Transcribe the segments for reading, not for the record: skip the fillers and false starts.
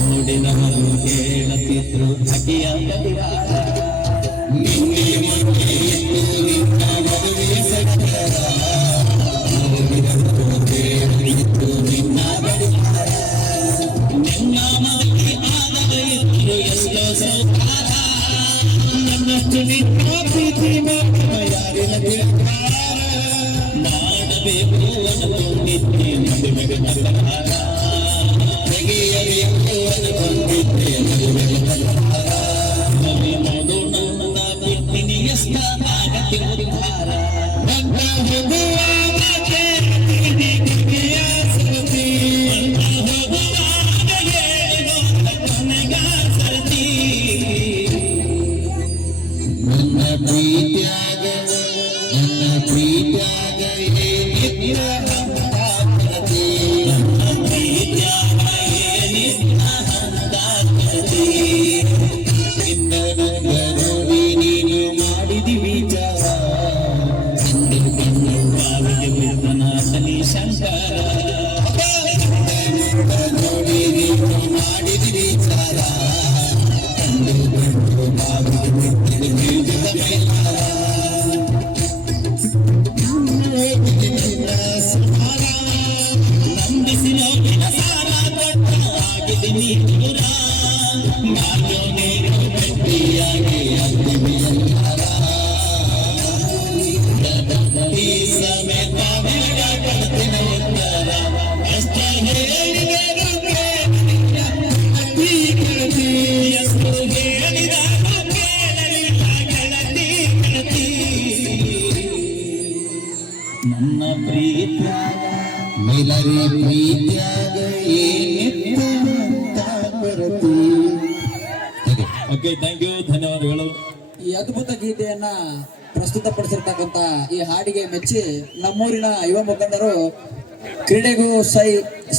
ನೋಡಿದವರು ಹೇಳುತ್ತಿದ್ರು ಅಗಿಯ ಮಾಡಬೇಕು ಅನ್ಕೊಂಡಿದ್ದೆ ಮದುವೆಗೆ ತಲಹಾರ ಅನ್ಕೊಂಡಿದ್ದೆ ಮದುವೆಗೆ ತಲಹಾರ ಮದುವೆ ಮಾಡೋಣ ಬಿಟ್ಟಿನಿ ಎಷ್ಟ ಆಗತ್ತೆ ಉದ್ಧಾರ ಬಂದ ಹೋಗುವಾಗ ಕೇಳ್ತೀನಿ ಕಿವಿಯ ಸುದ್ದಿ ಬಂದ ಹೋಗುವಾಗ ಹೇಳೋ ಕೊನೆಗ ಸರ್ತಿ ನನ್ನ ಪ್ರೀತಿಯಾಗ ನನ್ನ ಪ್ರೀತಿಯಾಗ ಮೇಲರಿ ಪ್ರೀತಿಯಾಗ ಓಕೆ, ಥ್ಯಾಂಕ್ ಯು, ಧನ್ಯವಾದಗಳು. ಈ ಅದ್ಭುತ ಗೀತೆಯನ್ನ ಪ್ರಸ್ತುತಪಡಿಸಿರ್ತಕ್ಕಂಥ ಈ ಹಾಡಿಗೆ ಮೆಚ್ಚಿ ನಮ್ಮೂರಿನ ಯುವ ಮುಖಂಡರು ಕ್ರೀಡೆಗೂ ಸೈ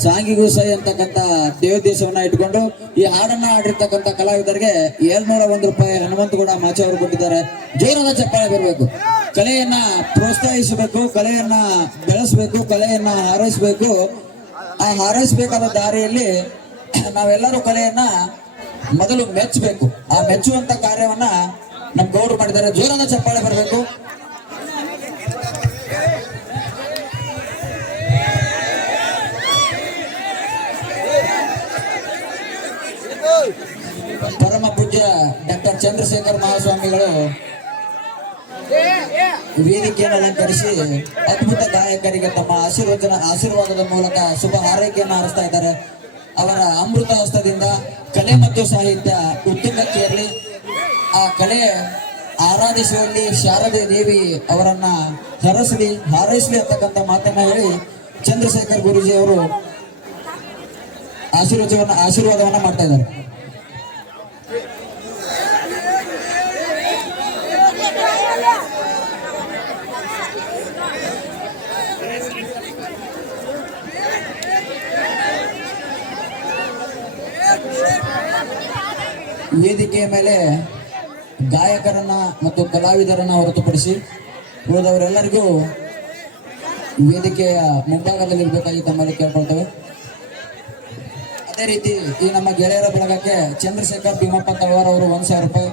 ಸಾಂಗಿಗೂ ಸೈ ಅಂತಕ್ಕಂಥ ದೇವದೇಶವನ್ನ ಇಟ್ಕೊಂಡು ಈ ಹಾಡನ್ನ ಆಡಿರ್ತಕ್ಕಂಥ ಕಲಾವಿದರಿಗೆ 701 ರೂಪಾಯಿ ಹನುಮಂತಗೌಡ ಮಾಚೆ ಅವರು ಕೊಟ್ಟಿದ್ದಾರೆ. ಜೋರಾದ ಚಪ್ಪಾಳೆ ಬರಬೇಕು. ಕಲೆಯನ್ನ ಪ್ರೋತ್ಸಾಹಿಸಬೇಕು, ಕಲೆಯನ್ನ ಬೆಳೆಸಬೇಕು, ಕಲೆಯನ್ನ ಹಾರೈಸಬೇಕು. ಆ ಹಾರೈಸಬೇಕಾದ ದಾರಿಯಲ್ಲಿ ನಾವೆಲ್ಲರೂ ಕಲೆಯನ್ನ ಮೊದಲು ಮೆಚ್ಚಬೇಕು. ಆ ಮೆಚ್ಚುವಂತ ಕಾರ್ಯವನ್ನ ನಮ್ಮ ಗೌರವ ಮಾಡಿದ್ದಾರೆ. ಜೋರಾದ ಚಪ್ಪಾಳೆ ಬರಬೇಕು. ಪರಮ ಪೂಜ್ಯ ಡಾಕ್ಟರ್ ಚಂದ್ರಶೇಖರ್ ಮಹಾಸ್ವಾಮಿಗಳು ವೇದಿಕೆಯನ್ನು ಅಲಂಕರಿಸಿ ಅದ್ಭುತ ಗಾಯಕರಿಗೆ ತಮ್ಮ ಆಶೀರ್ವಾದದ ಮೂಲಕ ಶುಭ ಹಾರೈಕೆಯನ್ನು ಹಾರಿಸ್ತಾ ಇದ್ದಾರೆ. ಅವರ ಅಮೃತ ಹಸ್ತದಿಂದ ಕಲೆ ಮತ್ತು ಸಾಹಿತ್ಯ ಉತ್ತುಂಗಕ್ಕೇರಲಿ. ಆ ಕಲೆ ಆರಾಧಿಸುವಲ್ಲಿ ಶಾರದೆ ದೇವಿ ಅವರನ್ನ ಹಾರೈಸಲಿ ಅಂತಕ್ಕಂಥ ಮಾತನ್ನ ಹೇಳಿ ಚಂದ್ರಶೇಖರ್ ಗುರೂಜಿ ಅವರು ಆಶೀರ್ವಾದವನ್ನ ಮಾಡ್ತಾ ಇದ್ದಾರೆ. ವೇದಿಕೆಯ ಮೇಲೆ ಗಾಯಕರನ್ನ ಮತ್ತು ಕಲಾವಿದರನ್ನ ಹೊರತುಪಡಿಸಿ ಉಳಿದವರೆಲ್ಲರಿಗೂ ವೇದಿಕೆಯ ಮುಂಭಾಗದಲ್ಲಿರ್ಬೇಕಾಗಿ ತಮ್ಮಲ್ಲಿ ಕೇಳ್ಕೊಳ್ತೇವೆ. ಅದೇ ರೀತಿ ಈ ನಮ್ಮ ಗೆಳೆಯರ ಬಳಗಕ್ಕೆ ಚಂದ್ರಶೇಖರ್ ಭೀಮಪ್ಪ ತಳವಾರ್ ಅವರು 1,000 ರೂಪಾಯಿ,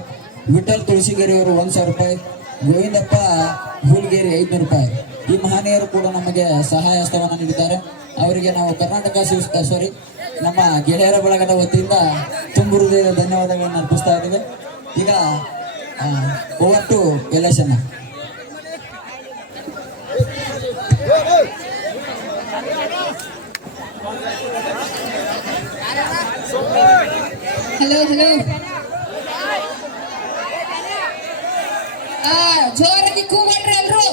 ವಿಠಲ್ ತುಳಸಿಗೇರಿ ಅವರು 1,000 ರೂಪಾಯಿ, ಗೋವಿಂದಪ್ಪ ಹೂಲ್ಗೇರಿ 500 ರೂಪಾಯಿ. ಈ ಮಹನೀಯರು ಕೂಡ ನಮಗೆ ಸಹಾಯ ಹಸ್ತವನ್ನು ನೀಡಿದ್ದಾರೆ. ಅವರಿಗೆ ನಾವು ನಮ್ಮ ಗೆಳೆಯರ ಬಳಗದ ವತಿಯಿಂದ ತುಂಬು ಹೃದಯದ ಧನ್ಯವಾದಗಳನ್ನು ಅರ್ಪಿಸ್ತಾ ಇದ್ದೇವೆ. ಈಗ ಓವರ್ ಟು ಎಲೆಕ್ಷನ್. ಹಲೋ ಜೋರಾಗಿ ಕೂಗ್ರಿ ಎಲ್ರು.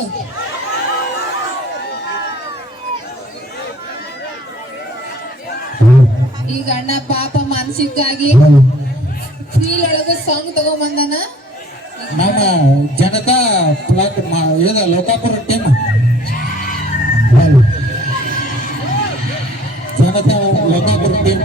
ಈಗ ಅಣ್ಣ ಪಾಪ ಮಾನಸಿಕವಾಗಿ ಫೀಲ್ ಒಳಗ ಸಾಂಗ್ ತಗೊಂಬಂದಾನ. ನಮ್ಮ ಜನತಾ ಲೋಕಾಪುರ ಟೀಮ್ ಜನತಾ ಲೋಕಾಪುರ ಟೀಮ್